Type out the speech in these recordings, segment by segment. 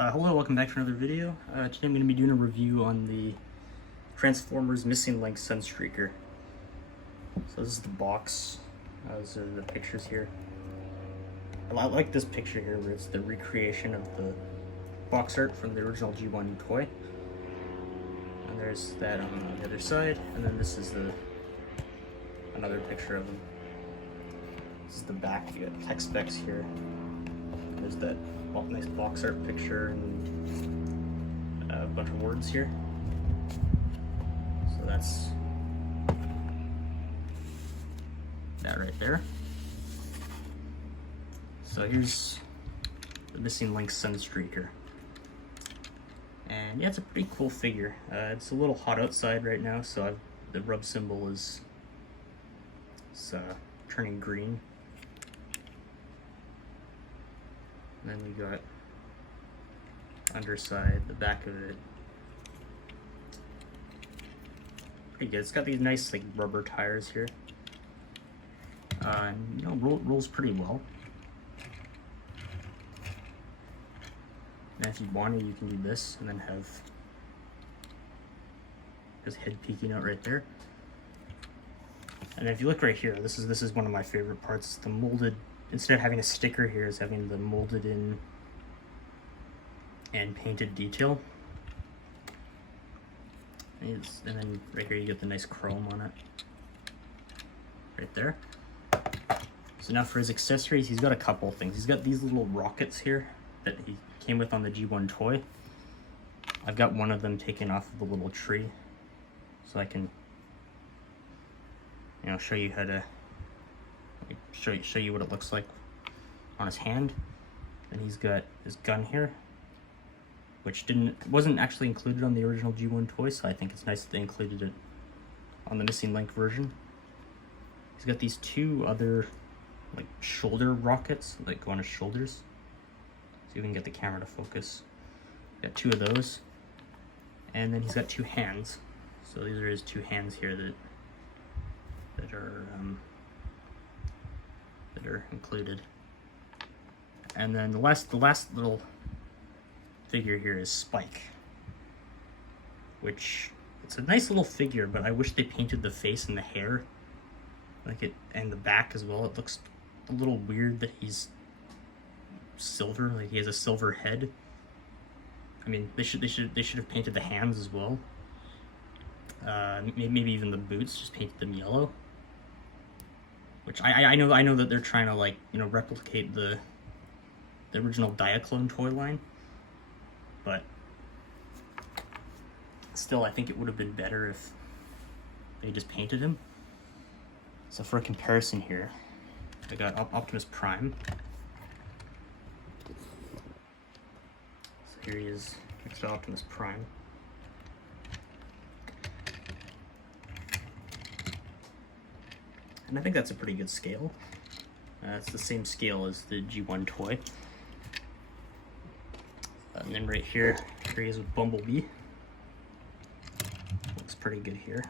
Hello, welcome back to another video. Today I'm going to be doing a review on the Transformers Missing Link Sunstreaker. So this is the box. Those are the pictures here. I like this picture here where it's the recreation of the box art from the original G1 toy. And there's that on the other side, and then this is another picture of them. This is the back. You got tech specs here. There's that nice box art picture and a bunch of words here. So that's that right there. So here's the Missing Link Sunstreaker. And yeah, it's a pretty cool figure. It's a little hot outside right now, so the rub symbol is turning green. And then we got underside, the back of it. Pretty good. It's got these nice like rubber tires here. Rolls pretty well. And if you wanted, you can do this and then have his head peeking out right there. And if you look right here, this is one of my favorite parts. The molded. Instead of having a sticker here, is having the molded in and painted detail. And then right here you get the nice chrome on it. Right there. So now for his accessories, he's got a couple things. He's got these little rockets here that he came with on the G1 toy. I've got one of them taken off of the little tree, so I can show you how to show you what it looks like on his hand. And he's got his gun here, which wasn't actually included on the original G1 toy, so I think it's nice that they included it on the Missing Link version. He's got these two other like shoulder rockets that go on his shoulders. See if we can get the camera to focus. Got two of those, and then he's got two hands. So these are his two hands here that are included. And then the last little figure here is Spike, which it's a nice little figure, but I wish they painted the face and the hair and the back as well. It looks a little weird that he's silver, like he has a silver head. I mean, they should have painted the hands as well. Maybe even the boots, just painted them yellow. Which I know that they're trying to replicate the original Diaclone toy line, but still I think it would have been better if they just painted him. So for a comparison here, I got Optimus Prime. So here he is next to Optimus Prime. And I think that's a pretty good scale. It's the same scale as the G1 toy. And then right here he is with Bumblebee. Looks pretty good here.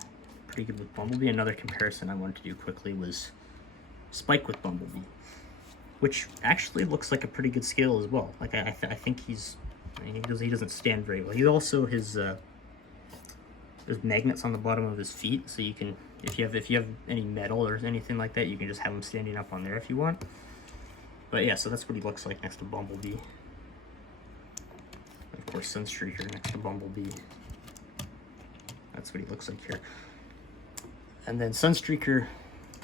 Pretty good with Bumblebee. Another comparison I wanted to do quickly was Spike with Bumblebee, which actually looks like a pretty good scale as well. Like I think he doesn't stand very well. He also there's magnets on the bottom of his feet, so you can, if you have any metal or anything like that, you can just have him standing up on there if you want. But yeah, so that's what he looks like next to Bumblebee. Of course, Sunstreaker next to Bumblebee. That's what he looks like here. And then Sunstreaker,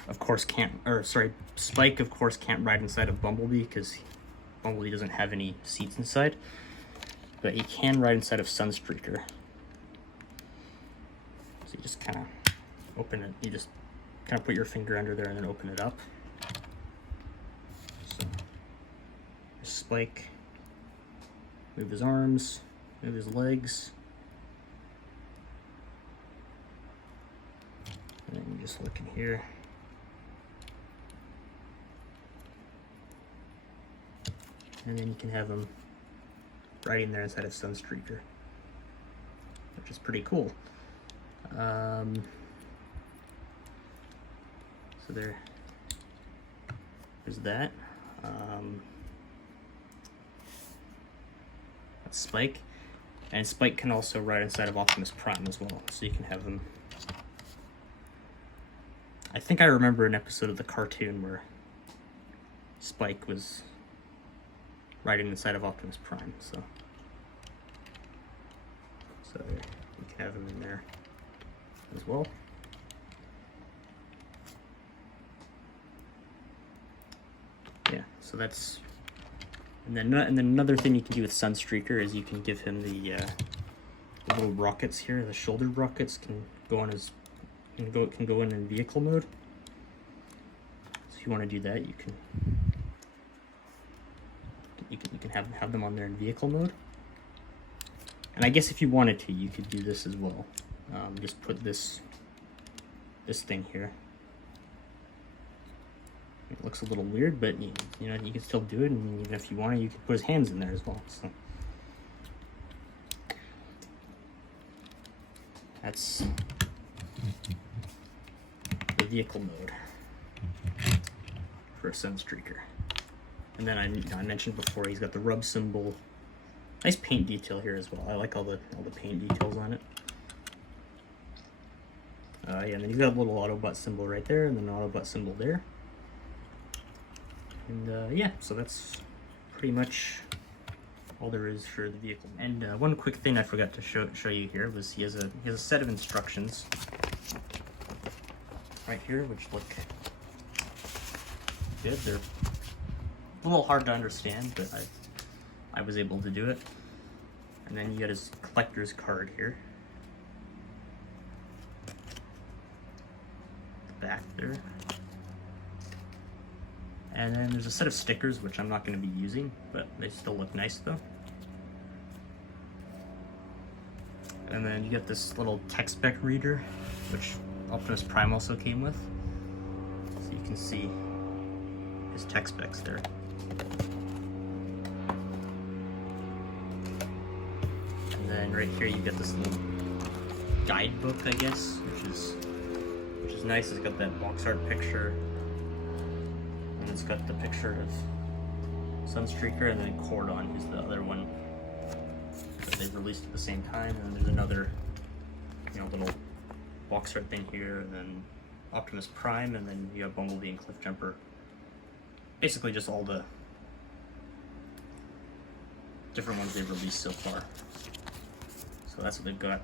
of course, Spike, of course, can't ride inside of Bumblebee because Bumblebee doesn't have any seats inside. But he can ride inside of Sunstreaker. So you just kind of open it. You just kind of put your finger under there and then open it up. So Spike, move his arms, move his legs. And then you just look in here. And then you can have him riding there inside of Sunstreaker, which is pretty cool. So there's that. That's Spike. And Spike can also ride inside of Optimus Prime as well, so you can have him. I think I remember an episode of the cartoon where Spike was riding inside of Optimus Prime, so you can have him in there as well. Yeah, so that's, and then another thing you can do with Sunstreaker is you can give him the little rockets here. The shoulder rockets can go on his, can go in vehicle mode. So if you want to do that, you can have them on there in vehicle mode. And I guess if you wanted to, you could do this as well. Just put this thing here. It looks a little weird, but you know, you can still do it, and even if you want to, you can put his hands in there as well. So that's the vehicle mode for a Sunstreaker. And then I mentioned before, he's got the rub symbol. Nice paint detail here as well. I like all the paint details on it. Yeah, and then he's got a little Autobot symbol right there, and then an Autobot symbol there. And yeah, so that's pretty much all there is for the vehicle. And one quick thing I forgot to show you here was he has a set of instructions right here, which look good. They're a little hard to understand, but I was able to do it. And then you got his collector's card here. The back there. And then there's a set of stickers, which I'm not going to be using, but they still look nice though. And then you get this little tech spec reader, which Optimus Prime also came with. So you can see his tech specs there. And then right here you get this little guidebook, I guess, which is nice. It's got that box art picture. And it's got the picture of Sunstreaker, and then Cordon, who's the other one that they've released at the same time. And there's another, you know, little box art thing here, and then Optimus Prime, and then you have Bumblebee and Cliffjumper. Basically just all the different ones they've released so far. So that's what they've got.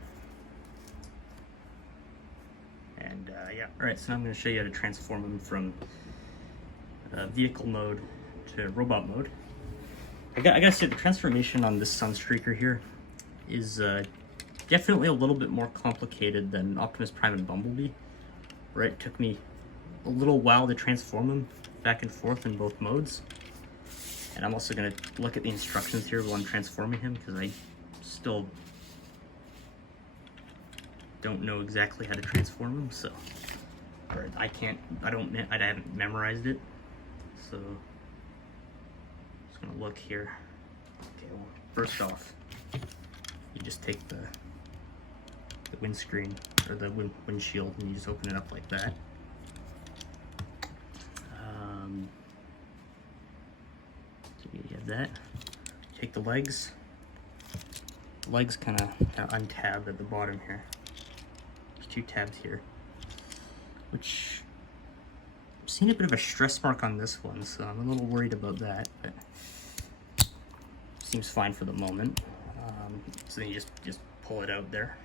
And yeah, alright, so now I'm going to show you how to transform them from vehicle mode to robot mode. I gotta say, the transformation on this Sunstreaker here is definitely a little bit more complicated than Optimus Prime and Bumblebee. Right, it took me a little while to transform them back and forth in both modes. And I'm also gonna look at the instructions here while I'm transforming him, because I still don't know exactly how to transform him, so, or I haven't memorized it. So, just gonna look here. Okay, well, first off, you just take the windscreen, or the windshield, and you just open it up like that. So you have that. Take the legs. The legs kind of untab at the bottom here. There's two tabs here, which I've seen a bit of a stress mark on this one, so I'm a little worried about that, but seems fine for the moment. So then you just pull it out there,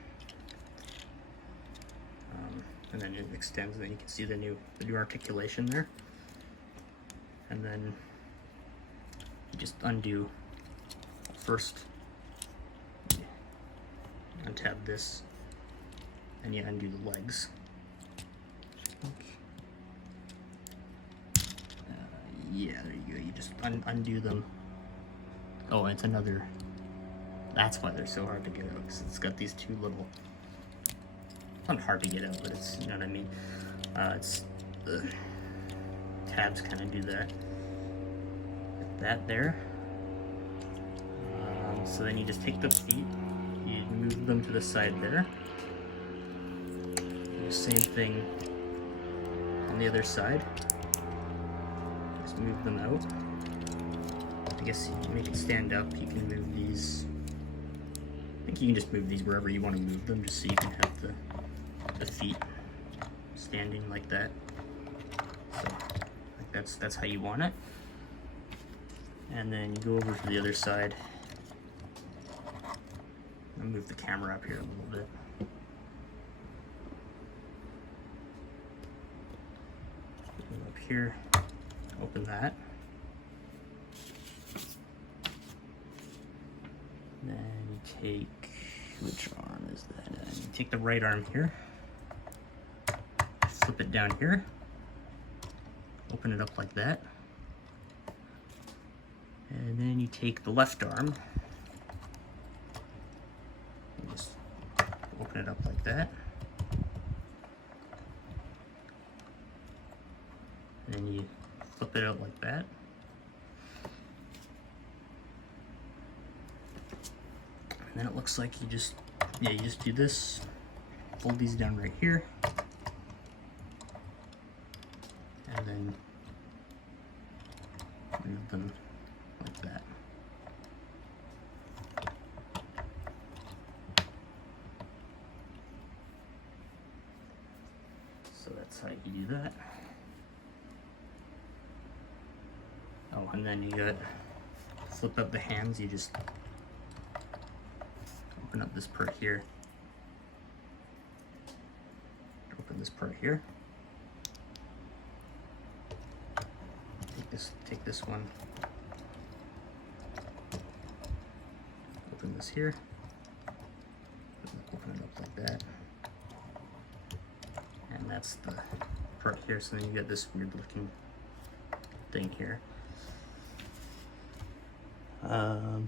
and then it extends, and then you can see the new articulation there. And then you just undo first, untab this, and you undo the legs. Yeah, there you go. You just undo them. Oh, and it's another. That's why they're so hard to get out, because it's got these two little. It's not hard to get out, but it's, you know what I mean. It's the tabs kind of do that. That there. So then you just take the feet, you move them to the side there. Do the same thing on the other side. Just move them out. I guess you make it stand up, you can move these think you can just move these wherever you want to move them, just so you can have the feet standing like that. So like that's how you want it. And then you go over to the other side. I'll move the camera up here a little bit. Go up here, open that. Then you take, which arm is that? You take the right arm here, flip it down here, open it up like that. And then you take the left arm, and just open it up like that. And then you flip it out like that. And then it looks like you just do this, fold these down right here, and then move them like that. So that's how you do that. Oh, and then you got flip up the hands. You just open up this part here. Open this part here. Take this one. Open this here. Open it up like that. And that's the part here. So then you get this weird looking thing here.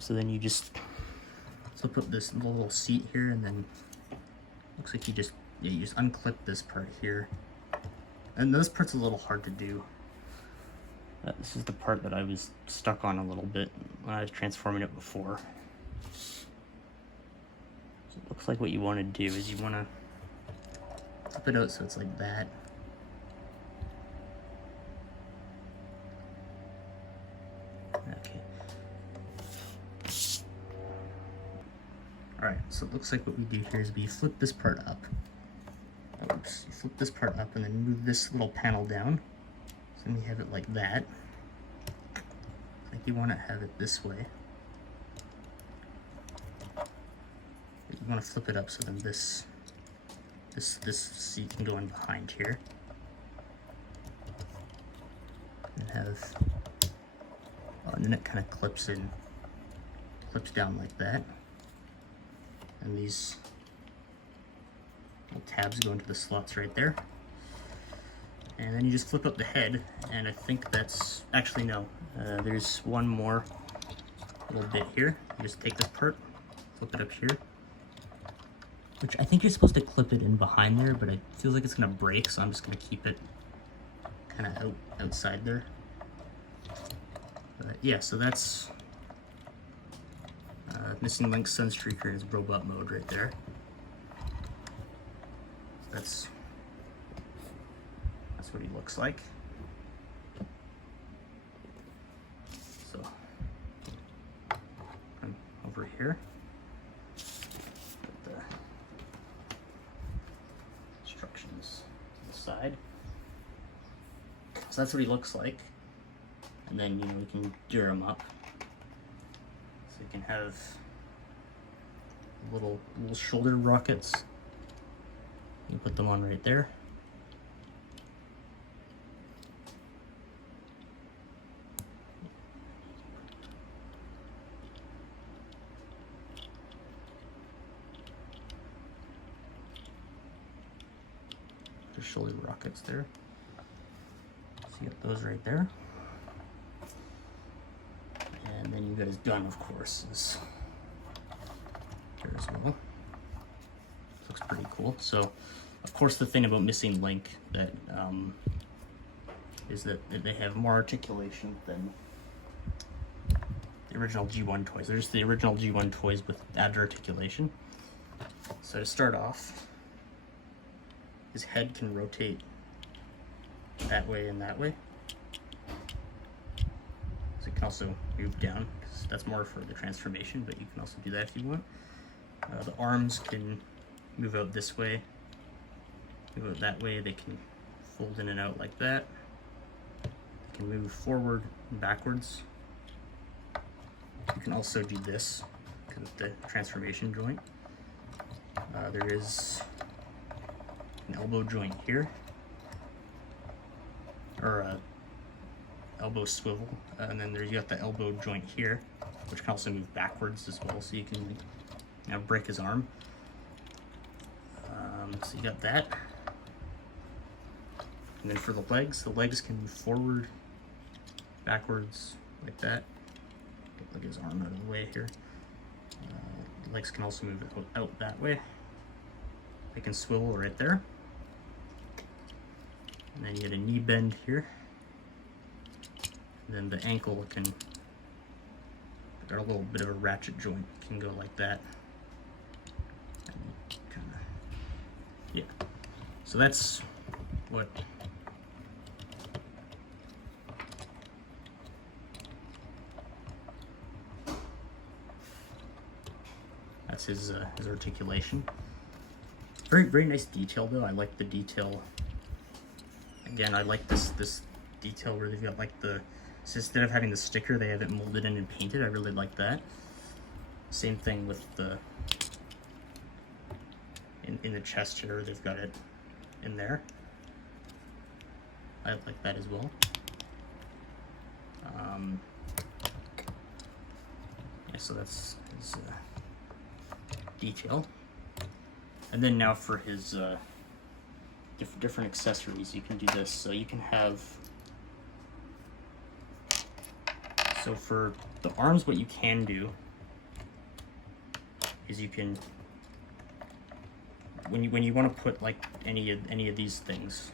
So then you just flip up this little seat here, and then looks like you just unclip this part here. And this part's a little hard to do. This is the part that I was stuck on a little bit when I was transforming it before. So it looks like what you want to do is you want to flip it out so it's like that. Okay. Alright, so it looks like what we do here is we flip this part up. Oops, you flip this part up and then move this little panel down. So then we have it like that. Like you want to have it this way. You want to flip it up so then this seat can go in behind here. And have, and then it kind of clips down like that. And these little tabs go into the slots right there. And then you just flip up the head, and I think that's, actually no, there's one more little bit here. You just take this part, flip it up here, which I think you're supposed to clip it in behind there, but it feels like it's gonna break, so I'm just gonna keep it kind of outside there. But yeah, so that's Missing Link Sunstreaker in his robot mode right there. That's what he looks like. So I'm over here with the instructions to the side. So that's what he looks like. And then, you know, we can gear him up. So you can have little shoulder rockets. You put them on right there. Just shoulder rockets there. So you got those right there. And then you got his gun, of course, is here as well. Looks pretty cool. So, of course, the thing about Missing Link that is that they have more articulation than the original G1 toys. They're just the original G1 toys with added articulation. So to start off, his head can rotate that way and that way. So it can also move down, because that's more for the transformation, but you can also do that if you want. The arms can move out this way, move out that way. They can fold in and out like that. They can move forward and backwards. You can also do this because of the transformation joint. There is an elbow joint here, or a elbow swivel, and then you got the elbow joint here, which can also move backwards as well, so you can break his arm. So you got that. And then for the legs can move forward, backwards, like that. Look his arm out of the way here. The legs can also move out that way. They can swivel right there. And then you get a knee bend here. And then the ankle can, got a little bit of a ratchet joint, can go like that. And kinda, yeah. So that's what his articulation. Very nice detail though. I like the detail. Again, I like this detail where they've got like so instead of having the sticker, they have it molded in and painted. I really like that. Same thing with the in the chest here, they've got it in there. I like that as well. Yeah, so that's his detail. And then now for his different accessories, you can do this. So you can have, so for the arms, what you can do is you can, when you want to put like any of these things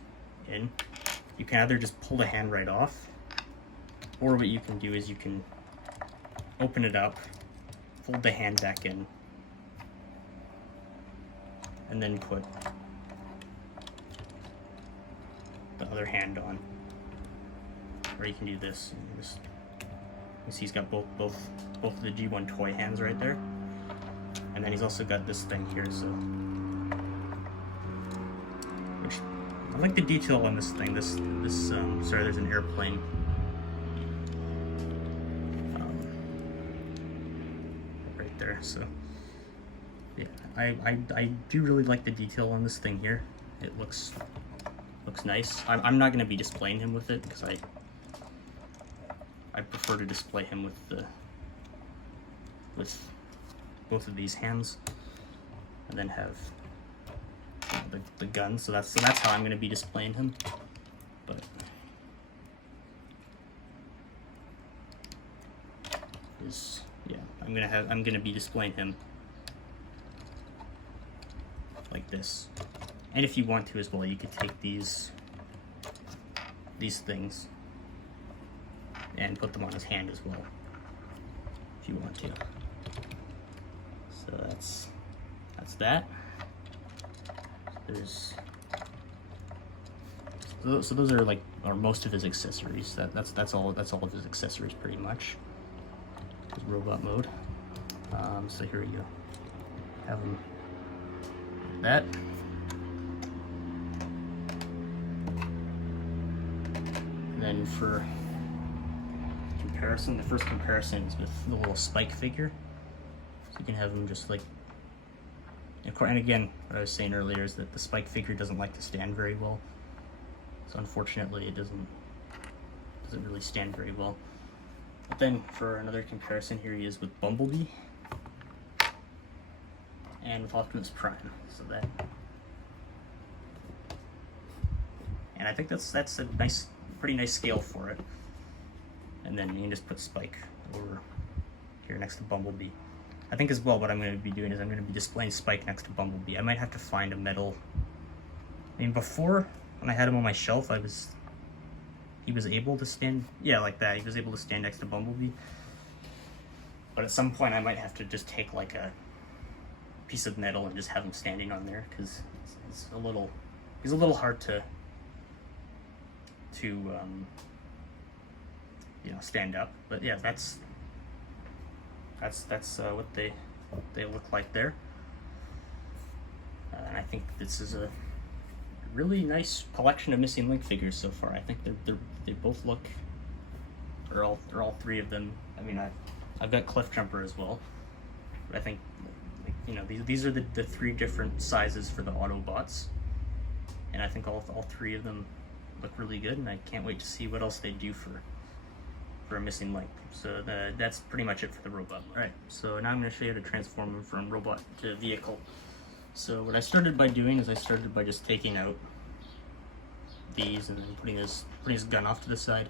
in, you can either just pull the hand right off, or what you can do is you can open it up, fold the hand back in, and then put the other hand on. Or you can do this. And just, you see he's got both of the G1 toy hands right there. And then he's also got this thing here, so, which, I like the detail on this thing. Sorry, there's an airplane. Right there, so. Yeah, I do really like the detail on this thing here. It looks nice. I'm not going to be displaying him with it because I prefer to display him with both of these hands, and then have the gun. So that's how I'm going to be displaying him. But yeah, I'm going to be displaying him like this. And if you want to as well, you could take these things and put them on his hand as well, if you want to. So that's that. So those are most of his accessories. That's all of his accessories pretty much. His robot mode. So here we go. Have him like that. And then for comparison, the first comparison is with the little Spike figure. So you can have him just like, and again, what I was saying earlier is that the Spike figure doesn't like to stand very well. So unfortunately, it doesn't really stand very well. But then for another comparison, here he is with Bumblebee and with Optimus Prime. So that, and I think that's a pretty nice scale for it. And then you can just put Spike over here next to Bumblebee. I think as well what I'm going to be doing is I'm going to be displaying Spike next to Bumblebee. I might have to find a metal. I mean, before, when I had him on my shelf, he was able to stand, yeah, like that. He was able to stand next to Bumblebee. But at some point I might have to just take like a piece of metal and just have him standing on there, because he's a little hard to stand up. But yeah, that's what they look like there. And I think this is a really nice collection of Missing Link figures so far. I think they both look, or all three of them. I mean, I've got Cliff Jumper as well, but I think, like, you know, these are the three different sizes for the Autobots, and I think all three of them look really good, and I can't wait to see what else they do for a Missing Link. So that's pretty much it for the robot. Alright, so now I'm going to show you how to transform them from robot to vehicle. So what I started by doing is I started by just taking out these and then putting his gun off to the side.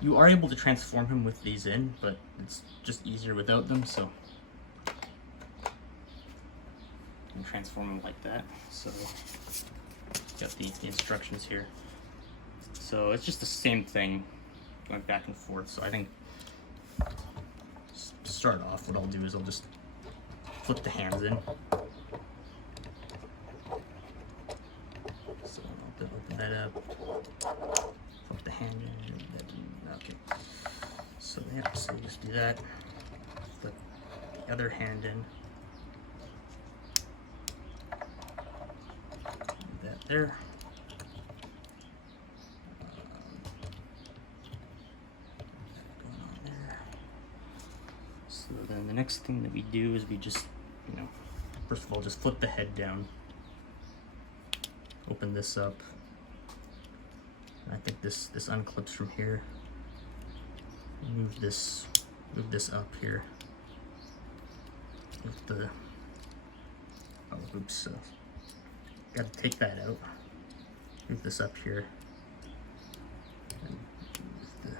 You are able to transform him with these in, but it's just easier without them, so you can transform him like that. So got the instructions here. So it's just the same thing going back and forth. So I think to start off, what I'll do is I'll just flip the hands in. So I'll open that up, flip the hand in, okay. So yeah, so just do that, flip the other hand in, do that there. So then the next thing that we do is we just, you know, first of all, just flip the head down, open this up. I think this unclips from here. Move this up here. With the, oh oops, gotta take that out. Move this up here. And move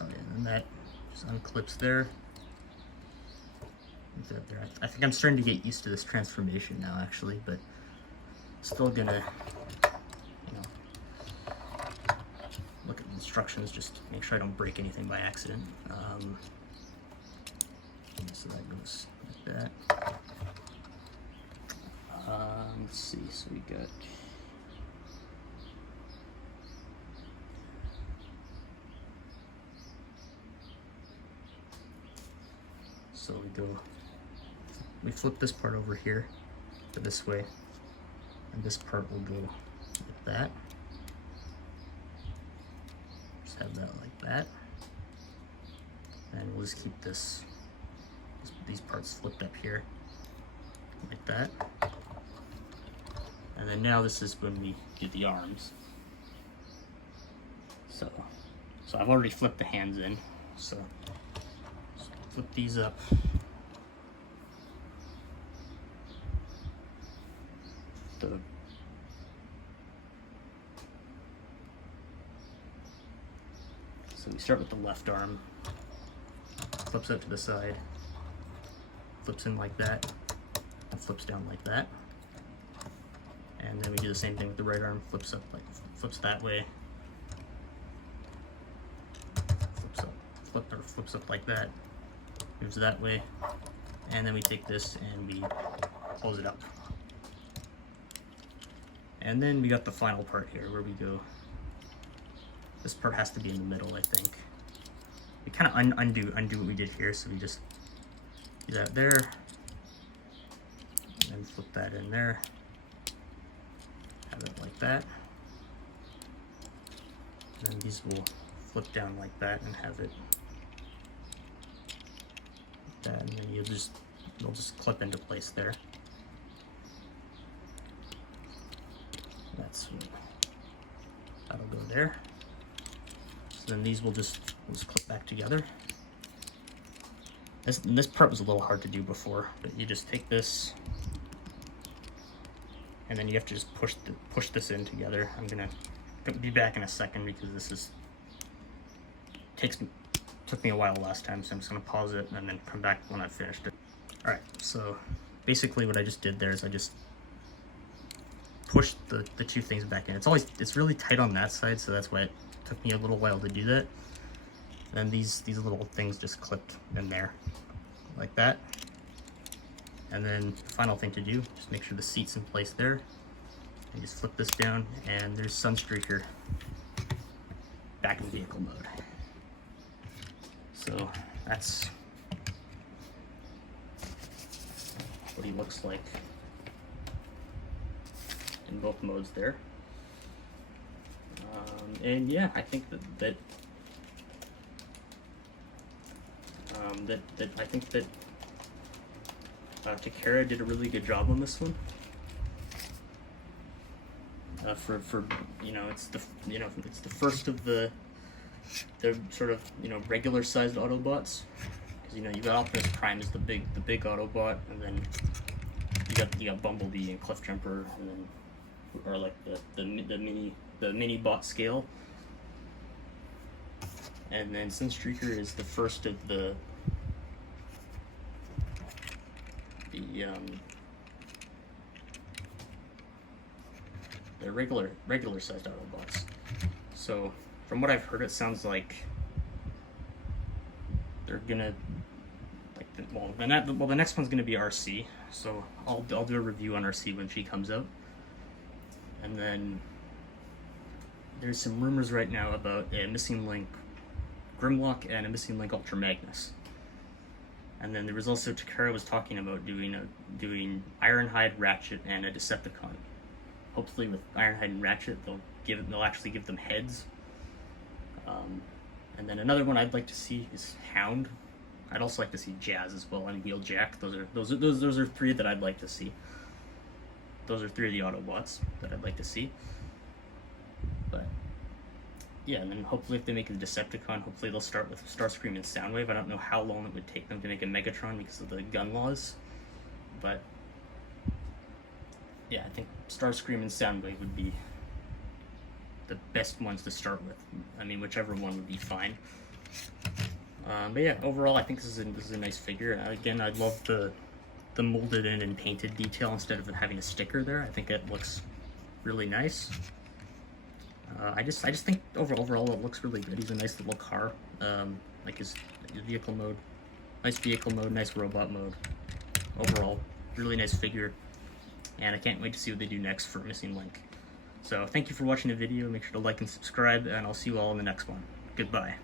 oh yeah, and then that just unclips there. Move that there. I think I'm starting to get used to this transformation now, actually, but still gonna, you know, look at the instructions, just make sure I don't break anything by accident. So that goes like that. Let's see, so we got, so we flip this part over here to this way, and this part will go like that. Just have that like that, and we'll just keep these parts flipped up here like that. And then now this is when we do the arms. So I've already flipped the hands in, so just flip these up. So we start with the left arm, flips out to the side, flips in like that, and flips down like that. And then we do the same thing with the right arm, flips up, like flips that way, flips up like that, moves that way, and then we take this and we close it up. And then we got the final part here where we go, this part has to be in the middle, I think. We kind of undo what we did here, so we just do that there, and then flip that in there, have it like that. And then these will flip down like that and have it like that, and then it'll just clip into place there. That'll go there. So then these will just clip back together. This part was a little hard to do before, but you just take this, and then you have to just push this in together. I'm gonna be back in a second because this took me a while last time, so I'm just gonna pause it and then come back when I've finished it. All right, so basically what I just did there is I just pushed the two things back in. It's really tight on that side, so that's why it took me a little while to do that. And then these little things just clipped in there like that. And then the final thing to do, just make sure the seat's in place there, and just flip this down, and there's Sunstreaker back in vehicle mode. So that's what he looks like in both modes there. And yeah, I think that Takara did a really good job on this one. For you know, it's the first of the sort of, you know, regular sized Autobots, because, you know, you got Optimus Prime as the big Autobot, and then you got Bumblebee and Cliffjumper, and then or like the mini bot scale, and then Sunstreaker is the first of the regular sized Autobots. So from what I've heard, it sounds like they're gonna the next one's gonna be RC. So I'll do a review on RC when she comes out. And then there's some rumors right now about a Missing Link Grimlock and a Missing Link Ultra Magnus. And then there was also, Takara was talking about doing Ironhide, Ratchet, and a Decepticon. Hopefully with Ironhide and Ratchet, they'll actually give them heads. And then another one I'd like to see is Hound. I'd also like to see Jazz as well, and Wheeljack. Those are three that I'd like to see. Those are three of the Autobots that I'd like to see. But yeah, and then hopefully if they make a Decepticon, hopefully they'll start with Starscream and Soundwave. I don't know how long it would take them to make a Megatron because of the gun laws, but yeah, I think Starscream and Soundwave would be the best ones to start with. I mean, whichever one would be fine. But yeah, overall, I think this is a nice figure. Again, I love the molded in and painted detail instead of having a sticker there. I think it looks really nice. I just think overall it looks really good. He's a nice little car. Like his vehicle mode, nice vehicle mode, nice robot mode. Overall, really nice figure. And I can't wait to see what they do next for Missing Link. So thank you for watching the video. Make sure to like and subscribe, and I'll see you all in the next one. Goodbye.